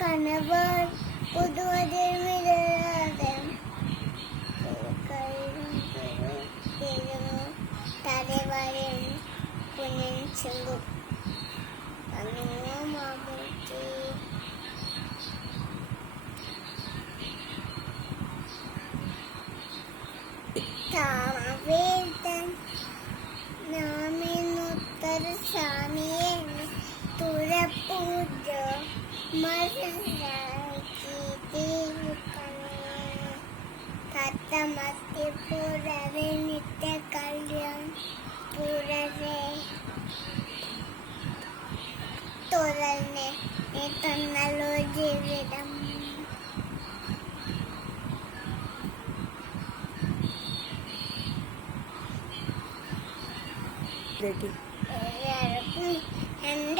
കണവർ പുതുവതിർവിടാതെ തലവരൻ കുഞ്ഞൻ ചെങ്കു മാമൂട്ടി താമവേദൻ നാമിനുത്തര സ്വാമിയെ തുറപ്പൂജ തത്തമത്തി പുറവെ നിത്യ കല്യാൺ പുറവെ തുറന്നെ തന്നല്ലോ ജീവിതം എല്ലാവർക്കും എൻ്റെ